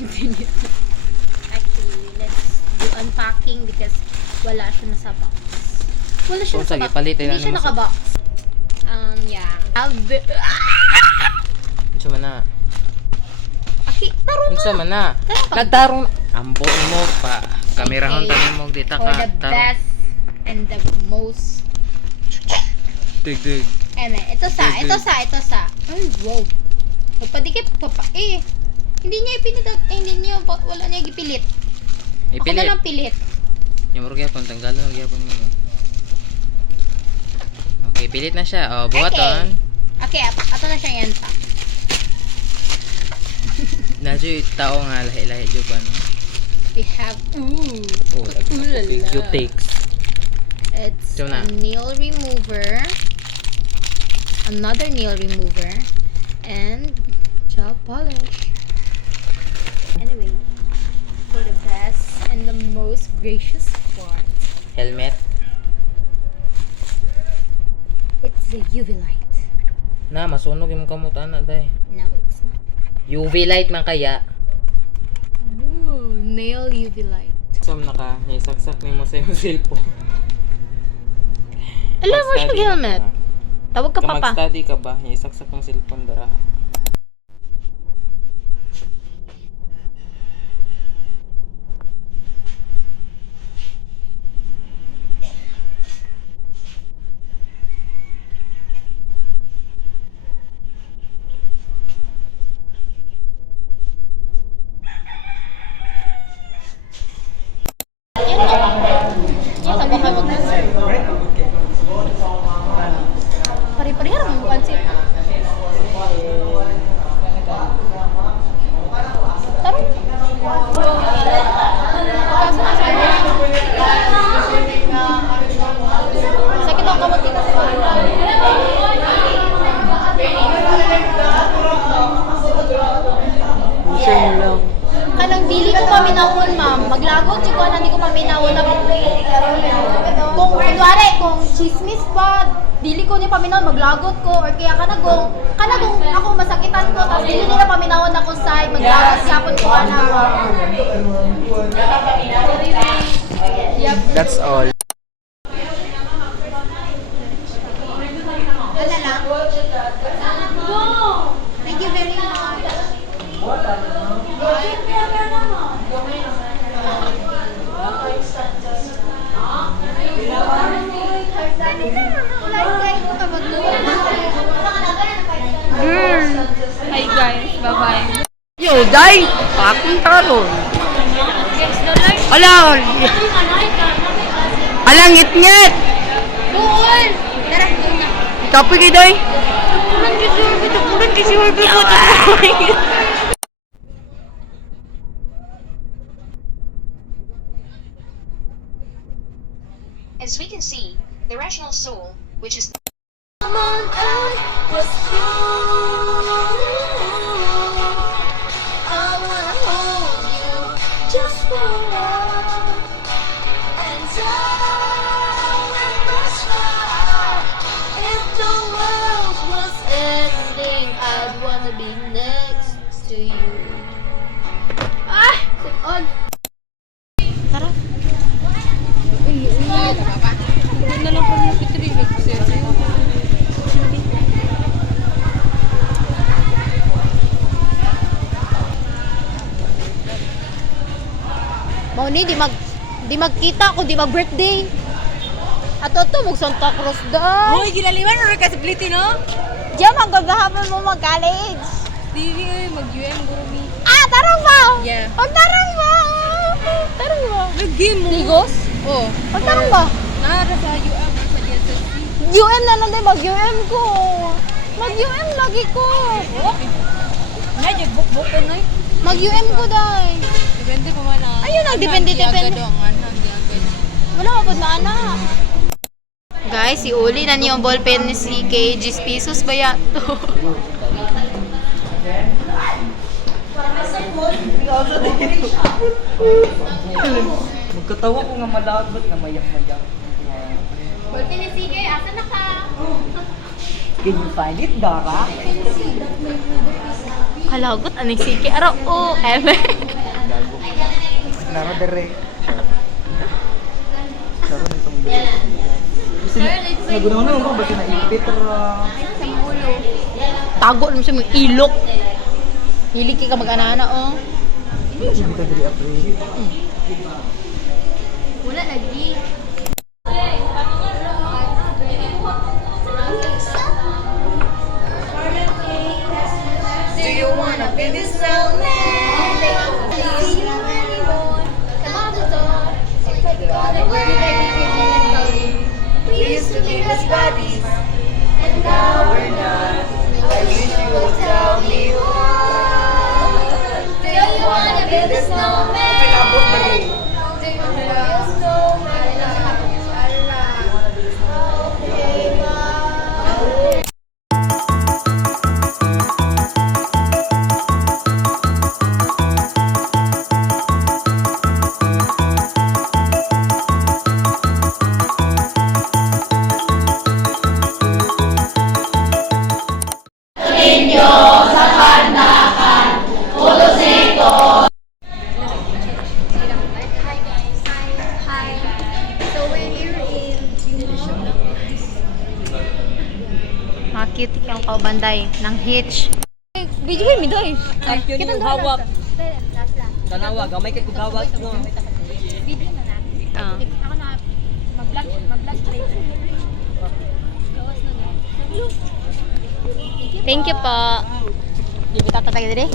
continue. Actually, let's do unpacking because wala siya nasa box. Wala siya nasa box. Hindi siya naka-box. Yeah. Unsa man na? Tarong Unsa man na? Katarong ambo mo pa. Kamerahon tayo mo dita ka. For the best and the most. Dig. Ito sa. Ay, wow. Magpadikip pa pa. Hindi niya wala niya gipilit. Ako na lang pilit. Yung murag yapon tanggalan ng yapon mo. Okay, pilit na siya. Oh, buhaton. Okay, ato na siya yan pa. Nadyo tao nga lahi-lahi jud ba no. We have Q-Tex. It's a nail remover. Another nail remover. And gel polish. Anyway, for the best and the most gracious part. Helmet. It's a UV light. Na masunog yung kamot ana day. No, it's not. UV light man kaya. Ooh, nail UV light. Sam naka isaksak nimo sa imong cellphone. Alam mo siya helmet. Tawag ka pa pa. Mag-study ka ba? Isaksak ng cellphone dara. Yan sa baka mag-answer. Pari-parihara mo pansin. Tarong. Sakit ang kamot dito sa Share mo lang. kanang dili ko paminawon, ma'am. Maglagot si ko hindi ko paminawon na kung kunwari kung chismis pa dili ko niya paminawon maglagot ko or kaya kanagong ako masakitan ko tapos dili nila paminawon ako side maglagot gyapon ko ana. Yep. That's all. Wala lang. Thank you very much. Hi guys, bye-bye. Yo, day! Pakong taron. Alang! Alang, ngit-ngit! Doon! Tara, doon na. Kapoy kay day! As we can see, the rational soul, which is Mauni di magkita ko di mag-birthday. Ato to mag Santa Cruz da. Hoy, ginaliwan mo kasi pliti, no? Diyan magagahapon mo mag-college. Dili, mag-UM guro mi. Tarong ba? Yeah. Tarong ba? Tarong ba? Nag-game mo. Ligos? Oh. Tarong ba? Nara sa UM sa DSSC. UM na lang din mag-UM ko. Mag-UM lagi ko. Medyo book-book ko, no? Mag-UM ko dai. Depende pa man na. Ayun, depende. Wala ka na anak. Guys, si Uli na niyo ang ballpen ni si Kay 10 pesos ba yan to? Magkatawa ko nga malagot nga mayak-mayak. Ballpen ni si Kay, asa na ka? Can you find it, Dara? Kalagot, anong si Kay? Araw, Naro dere. Naro nitong dere. Kasi nagunaw mo ba naipit ra. Tago naman siya mga ilok. Hilig ka mag-anana, oh. Kita diri apre. Wala lagi. Do you wanna be this We used to be best buddies, and now we're not. I wish you would tell me why. Do you wanna be the snowman? Do you wanna be a snowman? Okay, bye. Mga cute yung kaubanday ng hitch. Video mi doy. Yun yung hawak. Tanawa, gamay kay kung hawak mo. Ah. Ako na mag-vlog straight. Thank you po. Hindi kita tatagay diri.